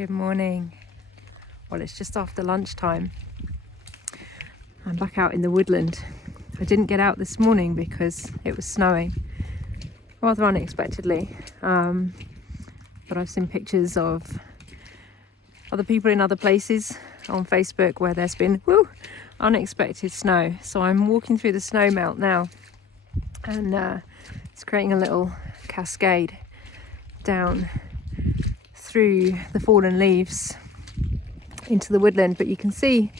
Good morning. Well, it's just after lunchtime. I'm back out in the woodland. I didn't get out this morning because it was snowing, rather unexpectedly. But I've seen pictures of other people in other places on Facebook where there's been unexpected snow. So I'm walking through the snow melt now, and it's creating a little cascade down through the fallen leaves into the woodland. But you can see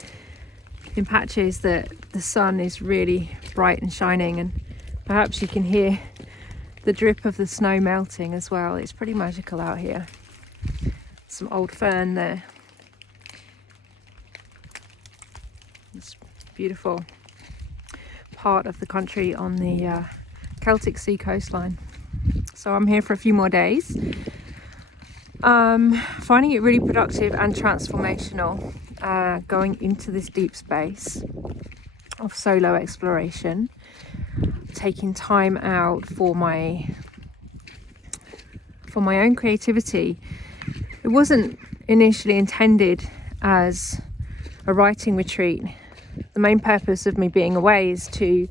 in patches that the sun is really bright and shining, and perhaps you can hear the drip of the snow melting as well. It's pretty magical out here. Some old fern there. It's beautiful part of the country on the Celtic Sea coastline. So I'm here for a few more days. Finding it really productive and transformational, going into this deep space of solo exploration, taking time out for my own creativity. It wasn't initially intended as a writing retreat. The main purpose of me being away is to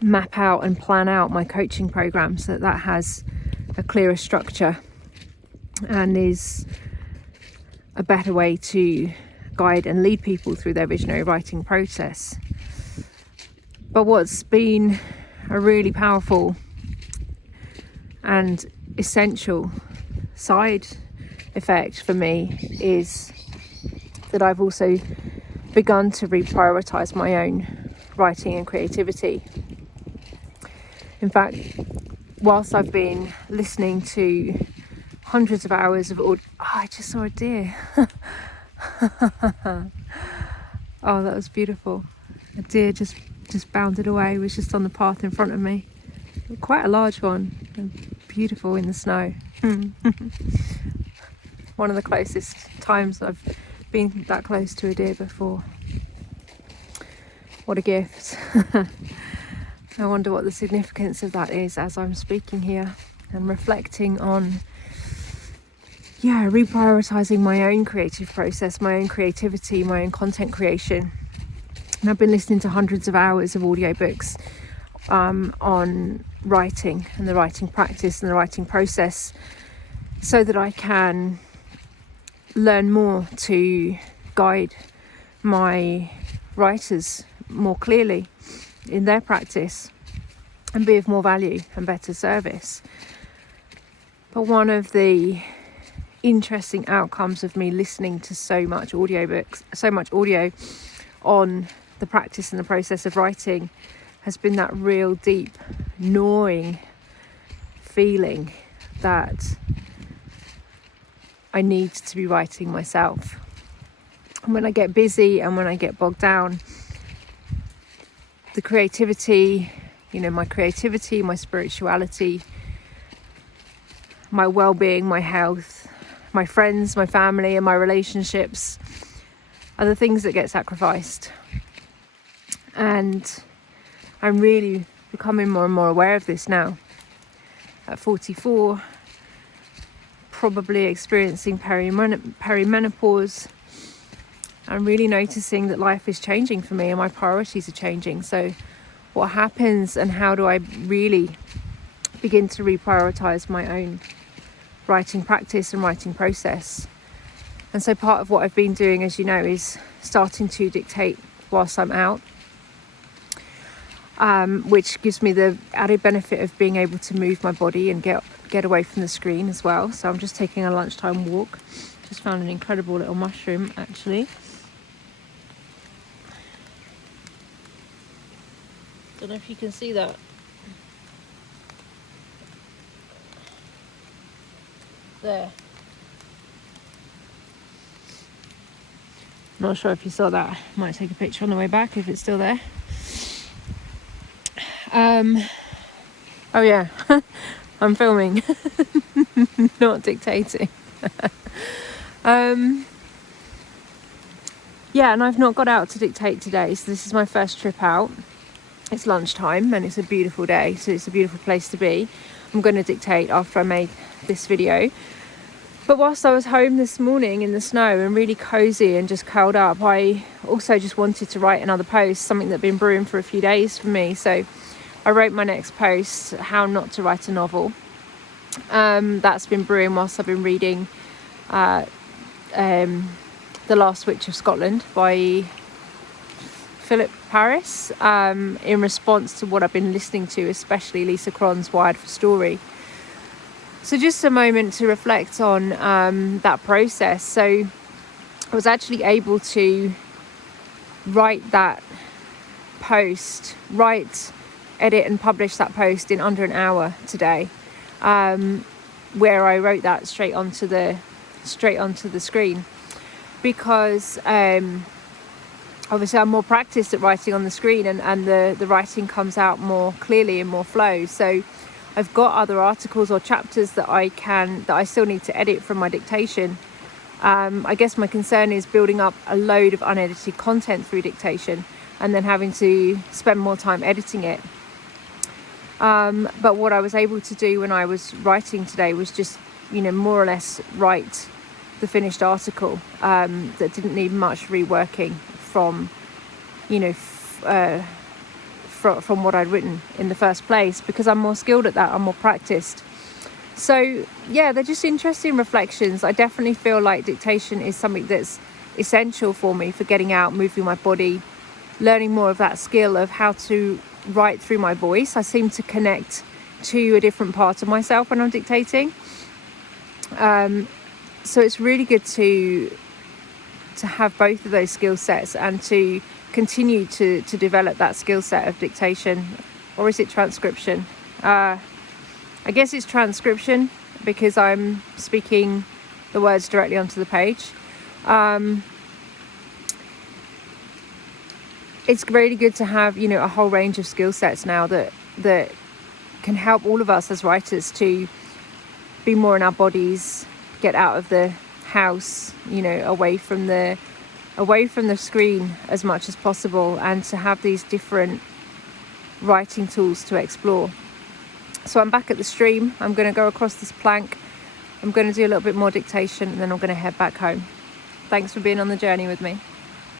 map out and plan out my coaching program so that has a clearer structure and is a better way to guide and lead people through their visionary writing process. But what's been a really powerful and essential side effect for me is that I've also begun to reprioritize my own writing and creativity. In fact, whilst I've been listening to hundreds of hours of I just saw a deer. Oh, that was beautiful. A deer just bounded away. It was just on the path in front of me. Quite a large one, and beautiful in the snow. One of the closest times I've been that close to a deer before. What a gift. I wonder what the significance of that is as I'm speaking here and reflecting on reprioritizing my own creative process, my own creativity, my own content creation. And I've been listening to hundreds of hours of audiobooks on writing and the writing practice and the writing process, so that I can learn more to guide my writers more clearly in their practice and be of more value and better service. But one of the interesting outcomes of me listening to so much audio on the practice and the process of writing has been that real deep gnawing feeling that I need to be writing myself. And when I get busy and when I get bogged down, the creativity, my creativity, my spirituality, my well-being, my health, my friends, my family, and my relationships are the things that get sacrificed. And I'm really becoming more and more aware of this now. At 44, probably experiencing perimenopause, I'm really noticing that life is changing for me and my priorities are changing. So what happens, and how do I really begin to reprioritize my own writing practice and writing process? And so part of what I've been doing, as you know, is starting to dictate whilst I'm out, which gives me the added benefit of being able to move my body and get away from the screen as well. So I'm just taking a lunchtime walk. Just found an incredible little mushroom, actually. Don't know if you can see that. There. Not sure if you saw that. Might take a picture on the way back if it's still there. Oh yeah, I'm filming, not dictating. Yeah, and I've not got out to dictate today, so this is my first trip out. It's lunchtime and it's a beautiful day, so it's a beautiful place to be. I'm going to dictate after I made this video. But whilst I was home this morning in the snow and really cozy and just curled up, I also just wanted to write another post, something that had been brewing for a few days for me. So I wrote my next post, How Not to Write a Novel. That's been brewing whilst I've been reading The Last Witch of Scotland by Philip Paris, in response to what I've been listening to, especially Lisa Cron's Wired for Story. So just a moment to reflect on that process. So I was actually able to write that post, edit and publish that post in under an hour today, where I wrote that straight onto the screen, because obviously I'm more practiced at writing on the screen, and the writing comes out more clearly and more flow. So I've got other articles or chapters that I still need to edit from my dictation. I guess my concern is building up a load of unedited content through dictation and then having to spend more time editing it. But what I was able to do when I was writing today was just, more or less write the finished article, that didn't need much reworking from what I'd written in the first place, because I'm more skilled at that, I'm more practiced. So yeah, they're just interesting reflections. I definitely feel like dictation is something that's essential for me for getting out, moving my body, learning more of that skill of how to write through my voice. I seem to connect to a different part of myself when I'm dictating. So it's really good to have both of those skill sets and to continue to develop that skill set of dictation. Or is it transcription? I guess it's transcription, because I'm speaking the words directly onto the page. It's really good to have, a whole range of skill sets now that can help all of us as writers to be more in our bodies, get out of the house, away from the screen as much as possible, and to have these different writing tools to explore. So I'm back at the stream. I'm going to go across this plank. I'm going to do a little bit more dictation, and then I'm going to head back home. Thanks for being on the journey with me.